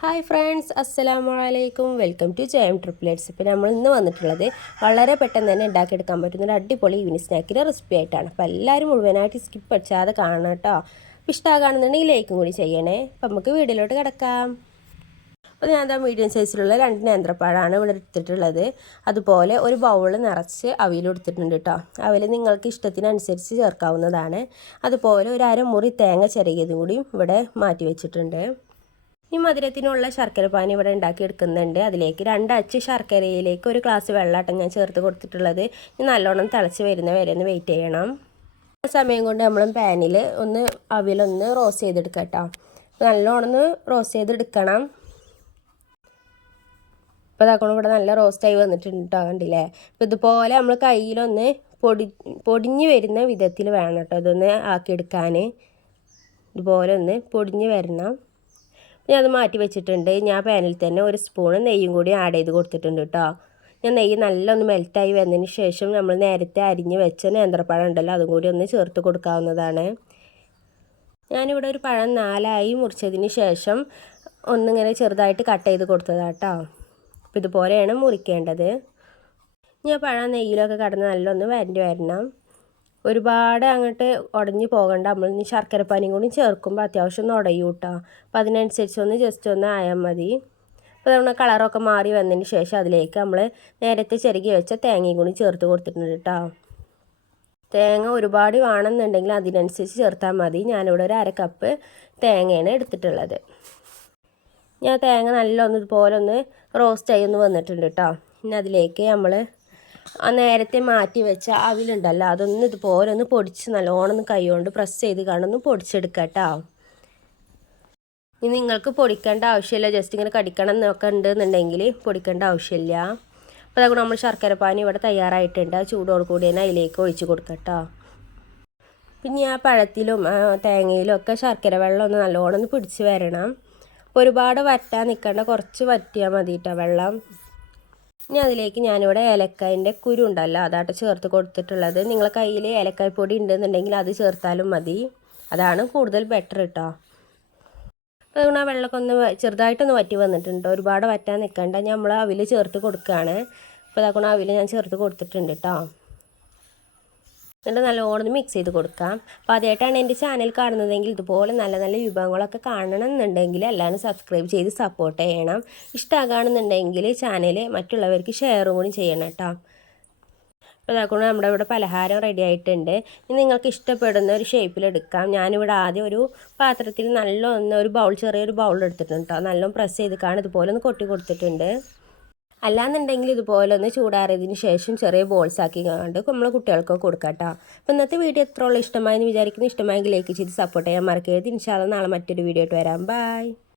Hi friends, അസ്സലാമു അലൈക്കും. Welcome to ജയം ട്രിപ്ലേറ്റ്സ്. ഇപ്പോൾ നമ്മൾ ഇന്ന് വന്നിട്ടുള്ളത് വളരെ പെട്ടെന്ന് തന്നെ ഉണ്ടാക്കിയെടുക്കാൻ പറ്റുന്ന ഒരു അടിപൊളി ഈവനിങ് സ്നാക്കിൻ്റെ റെസിപ്പി ആയിട്ടാണ്. അപ്പോൾ എല്ലാവരും മുഴുവനായിട്ട് സ്കിപ്പ് അടിച്ചാതെ കാണണം കേട്ടോ. അപ്പോൾ ഇഷ്ടമാകുകയാണെന്നുണ്ടെങ്കിൽ ലൈക്കും കൂടി ചെയ്യണേ. അപ്പോൾ നമുക്ക് വീഡിയോയിലോട്ട് കിടക്കാം. അപ്പോൾ ഞാൻ എന്താ മീഡിയം സൈസിലുള്ള 2 നേന്ത്രപ്പഴമാണ് ഇവിടെ എടുത്തിട്ടുള്ളത്. അതുപോലെ ഒരു ബൗൾ നിറച്ച് അവിലെടുത്തിട്ടുണ്ട് കേട്ടോ. അവിൽ നിങ്ങൾക്ക് ഇഷ്ടത്തിനനുസരിച്ച് ചേർക്കാവുന്നതാണ്. അതുപോലെ ഒരു അരമുറി തേങ്ങ ചിരകിയതും കൂടിയും ഇവിടെ മാറ്റി വെച്ചിട്ടുണ്ട്. ഈ മധുരത്തിനുള്ള ശർക്കരപ്പാനി ഇവിടെ ഉണ്ടാക്കിയെടുക്കുന്നുണ്ട്. അതിലേക്ക് 2 അച്ച് ശർക്കരയിലേക്ക് 1 ഗ്ലാസ് വെള്ളമാട്ടം ഞാൻ ചേർത്ത് കൊടുത്തിട്ടുള്ളത്. ഇനി നല്ലോണം തിളച്ച് വരുന്ന വരെ ഒന്ന് വെയിറ്റ് ചെയ്യണം. ആ സമയം കൊണ്ട് നമ്മൾ പാനിൽ അവിലൊന്ന് റോസ്റ്റ് ചെയ്തെടുക്കാം കേട്ടോ. നല്ലോണം ഒന്ന് റോസ്റ്റ് ചെയ്തെടുക്കണം. ഇപ്പോൾ ഇതാക്കണം ഇവിടെ നല്ല റോസ്റ്റായി വന്നിട്ടുണ്ട് കേട്ടോ, കണ്ടില്ലേ. അപ്പോൾ ഇതുപോലെ നമ്മൾ കയ്യിലൊന്ന് പൊടിഞ്ഞ് വരുന്ന വിധത്തിൽ വേണം കേട്ടോ ഇതൊന്ന് ആക്കിയെടുക്കാൻ. ഇതുപോലെ ഒന്ന് പൊടിഞ്ഞ് വരണം. ഞാൻ അത് മാറ്റി വെച്ചിട്ടുണ്ട്. ഞാൻ പാനിൽ തന്നെ 1 സ്പൂൺ നെയ്യും കൂടി ആഡ് ചെയ്ത് കൊടുത്തിട്ടുണ്ട് കേട്ടോ. ഞാൻ നെയ്യ് നല്ല ഒന്ന് മെൽറ്റായി വന്നതിന് ശേഷം നമ്മൾ നേരത്തെ അരിഞ്ഞ് വെച്ച നേന്ത്രപ്പഴം ഉണ്ടല്ലോ അതും കൂടി ഒന്ന് ചേർത്ത് കൊടുക്കാവുന്നതാണ്. ഞാനിവിടെ ഒരു പഴം 4ആയി മുറിച്ചതിന് ശേഷം ഒന്നിങ്ങനെ ചെറുതായിട്ട് കട്ട് ചെയ്ത് കൊടുത്തതാണ് കേട്ടോ. അപ്പോൾ ഇതുപോലെയാണ് മുറിക്കേണ്ടത്. ഞാൻ പഴം നെയ്യിലൊക്കെ കടന്ന് നല്ലൊന്ന് വരണ്ടി വരണം. ഒരുപാട് അങ്ങോട്ട് ഉടഞ്ഞ് പോകണ്ട. നമ്മൾ ഇനി ശർക്കരപ്പാനിയും കൂടി ചേർക്കുമ്പോൾ അത്യാവശ്യം ഒന്ന് ഉടയും കേട്ടോ. അപ്പോൾ അതിനനുസരിച്ച് ഒന്ന് ജസ്റ്റ് ഒന്ന് ആയാൽ മതി. അപ്പോൾ നമ്മൾ കളറൊക്കെ മാറി വന്നതിന് ശേഷം അതിലേക്ക് നമ്മൾ നേരത്തെ ചിരകി വെച്ച തേങ്ങയും കൂടി ചേർത്ത് കൊടുത്തിട്ടുണ്ട് കേട്ടോ. തേങ്ങ ഒരുപാട് വേണമെന്നുണ്ടെങ്കിൽ അതിനനുസരിച്ച് ചേർത്താൽ മതി. ഞാനിവിടെ ഒരു 1/2 കപ്പ് തേങ്ങയാണ് എടുത്തിട്ടുള്ളത്. ഞാൻ തേങ്ങ നല്ലൊന്ന് ഇതുപോലെ ഒന്ന് റോസ്റ്റായി ഒന്ന് വന്നിട്ടുണ്ട് കേട്ടോ. പിന്നെ അതിലേക്ക് നമ്മൾ നേരത്തെ മാറ്റി വെച്ച അവിലുണ്ടല്ലോ അതൊന്ന് ഇതുപോലെ ഒന്ന് പൊടിച്ച് നല്ലോണം ഒന്ന് കൈ കൊണ്ട് പ്രസ് ചെയ്ത് കാണൊന്ന് പൊടിച്ചെടുക്കുക കേട്ടോ. ഇനി നിങ്ങൾക്ക് പൊടിക്കേണ്ട ആവശ്യമില്ല, ജസ്റ്റ് ഇങ്ങനെ കടിക്കണം എന്നൊക്കെ ഉണ്ടെന്നുണ്ടെങ്കിൽ പൊടിക്കേണ്ട ആവശ്യമില്ല. അപ്പോൾ അതുകൊണ്ട് നമ്മൾ ശർക്കരപ്പാനി ഇവിടെ തയ്യാറായിട്ടുണ്ട്. ചൂടോട് കൂടി തന്നെ അതിലേക്ക് ഒഴിച്ച് കൊടുക്കുക കേട്ടോ. പിന്നെ ആ പഴത്തിലും തേങ്ങയിലും ഒക്കെ ശർക്കര വെള്ളം ഒന്ന് നല്ലോണം ഒന്ന് പിടിച്ച് വരണം. അപ്പോൾ ഒരുപാട് വറ്റാൻ നിൽക്കേണ്ട, കുറച്ച് വറ്റിയാൽ മതി കേട്ടോ വെള്ളം. ഇനി അതിലേക്ക് ഞാനിവിടെ ഏലക്കായൻ്റെ കുരു ഉണ്ടല്ലോ അതായിട്ട് ചേർത്ത് കൊടുത്തിട്ടുള്ളത്. നിങ്ങളെ കയ്യിൽ ഏലക്കായ പൊടി ഉണ്ടെന്നുണ്ടെങ്കിൽ അത് ചേർത്താലും മതി, അതാണ് കൂടുതൽ ബെറ്റർ കേട്ടോ. അപ്പോൾ അതുകൊണ്ട് ആ വെള്ളമൊക്കെ ഒന്ന് ചെറുതായിട്ടൊന്ന് വറ്റി വന്നിട്ടുണ്ട്. ഒരുപാട് വറ്റാൻ നിൽക്കേണ്ട. നമ്മൾ അവിൽ ചേർത്ത് കൊടുക്കുകയാണ്. അപ്പോൾ അതാക്കണം അവിൽ ഞാൻ ചേർത്ത് കൊടുത്തിട്ടുണ്ട് കേട്ടോ. എന്നിട്ട് നല്ലോണം മിക്സ് ചെയ്ത് കൊടുക്കാം. അപ്പോൾ ആദ്യമായിട്ടാണ് എൻ്റെ ചാനൽ കാണുന്നതെങ്കിൽ ഇതുപോലെ നല്ല നല്ല വിഭവങ്ങളൊക്കെ കാണണം എന്നുണ്ടെങ്കിൽ എല്ലാവരും സബ്സ്ക്രൈബ് ചെയ്ത് സപ്പോർട്ട് ചെയ്യണം. ഇഷ്ടമാകുകയാണെന്നുണ്ടെങ്കിൽ ചാനൽ മറ്റുള്ളവർക്ക് ഷെയറും കൂടി ചെയ്യണം കേട്ടോ. അപ്പോൾ അതാക്കൊണ്ട് നമ്മുടെ ഇവിടെ പലഹാരം റെഡി ആയിട്ടുണ്ട്. ഇനി നിങ്ങൾക്ക് ഇഷ്ടപ്പെടുന്ന ഒരു ഷേപ്പിലെടുക്കാം. ഞാനിവിടെ ആദ്യം ഒരു പാത്രത്തിൽ ഒരു ബൗൾ ചെറിയൊരു ബൗൾ എടുത്തിട്ടുണ്ട് കേട്ടോ. നല്ലോണം പ്രസ് ചെയ്ത് ഇതുപോലെ ഒന്ന് കൊട്ടി കൊടുത്തിട്ടുണ്ട്. അല്ലാന്നുണ്ടെങ്കിൽ ഇതുപോലെ ഒന്ന് ചൂടാറിയതിന് ശേഷം ചെറിയ ബോൾസ് ആക്കി കണ്ട് നമ്മൾ കുട്ടികൾക്കൊക്കെ കൊടുക്കാം കേട്ടോ. അപ്പോൾ ഇന്നത്തെ വീഡിയോ എത്രയുള്ള ഇഷ്ടമായെന്ന് വിചാരിക്കുന്നു. ഇഷ്ടമായെങ്കിൽ ലൈക്ക് ചെയ്ത് സപ്പോർട്ട് ചെയ്യാൻ മറക്കരുത്. ഇൻഷാ അല്ലാഹ് നാളെ മറ്റൊരു വീഡിയോ ആയിട്ട് വരാം. ബൈ.